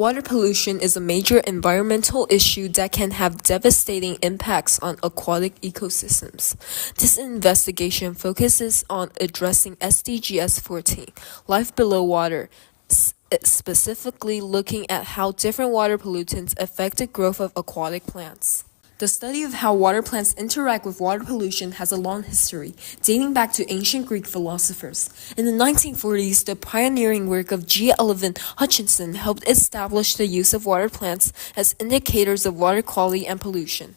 Water pollution is a major environmental issue that can have devastating impacts on aquatic ecosystems. This investigation focuses on addressing SDGs 14, Life Below Water, specifically looking at how different water pollutants affect the growth of aquatic plants. The study of how water plants interact with water pollution has a long history, dating back to ancient Greek philosophers. In the 1940s, the pioneering work of G. Elvin Hutchinson helped establish the use of water plants as indicators of water quality and pollution.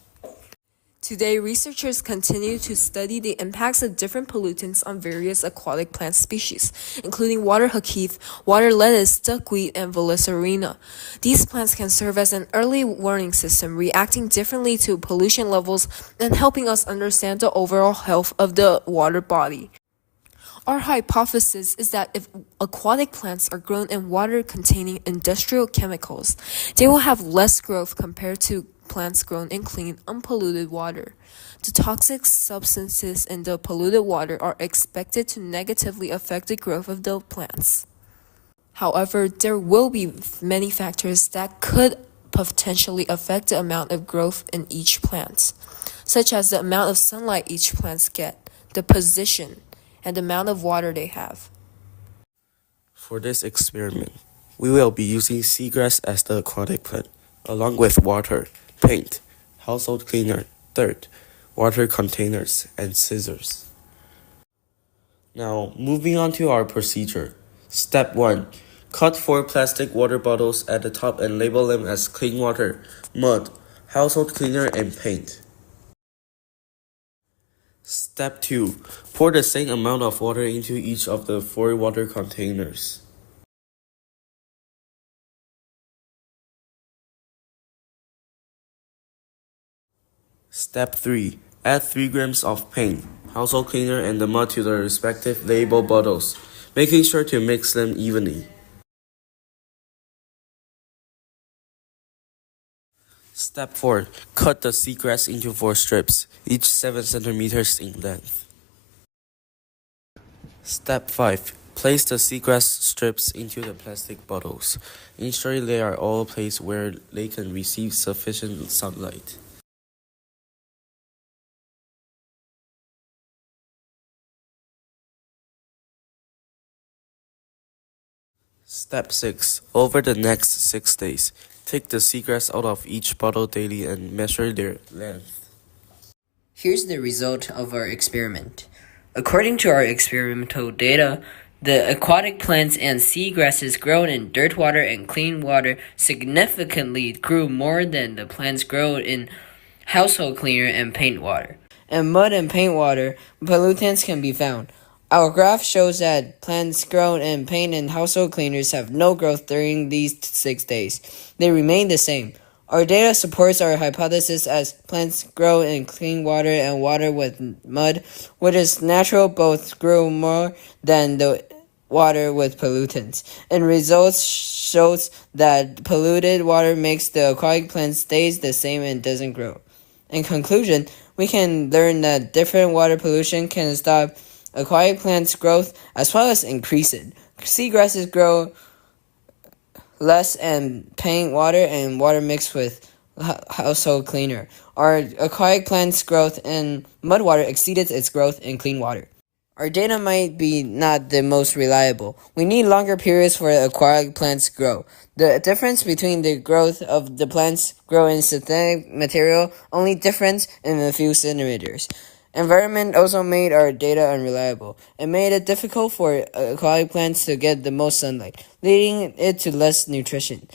Today, researchers continue to study the impacts of different pollutants on various aquatic plant species, including water hakeeth, water lettuce, duckweed, and Vellicerina. These plants can serve as an early warning system, reacting differently to pollution levels and helping us understand the overall health of the water body. Our hypothesis is that if aquatic plants are grown in water containing industrial chemicals, they will have less growth compared to plants grown in clean, unpolluted water. The toxic substances in the polluted water are expected to negatively affect the growth of the plants. However, there will be many factors that could potentially affect the amount of growth in each plant, such as the amount of sunlight each plant gets, the position, and the amount of water they have. For this experiment, we will be using seagrass as the aquatic plant, along with water, paint, household cleaner, dirt, water containers, and scissors. Now, moving on to our procedure. Step 1. Cut 4 plastic water bottles at the top and label them as clean water, mud, household cleaner, and paint. Step 2. Pour the same amount of water into each of the 4 water containers. Step 3. Add 3 grams of paint, household cleaner, and the mud to the respective label bottles, making sure to mix them evenly. Step 4. Cut the seagrass into 4 strips, each 7 centimeters in length. Step 5. Place the seagrass strips into the plastic bottles, ensuring they are all placed where they can receive sufficient sunlight. Step 6. Over the next 6 days, take the seagrass out of each bottle daily and measure their length. Here's the result of our experiment. According to our experimental data, the aquatic plants and seagrasses grown in dirt water and clean water significantly grew more than the plants grown in household cleaner and paint water. In mud and paint water, pollutants can be found. Our graph shows that plants grown in paint and household cleaners have no growth during these 6 days. They remain the same. Our data supports our hypothesis as plants grow in clean water and water with mud, which is natural, both grow more than the water with pollutants. And results shows that polluted water makes the aquatic plant stays the same and doesn't grow. In conclusion, we can learn that different water pollution can stop aquatic plants' growth as well as increase it. Seagrasses grow less in paint water and water mixed with household cleaner. Our aquatic plants' growth in mud water exceeded its growth in clean water. Our data might be not the most reliable. We need longer periods for aquatic plants to grow. The difference between the growth of the plants grow in synthetic material only difference in a few centimeters. Environment also made our data unreliable. It made it difficult for aquatic plants to get the most sunlight, leading it to less nutrition.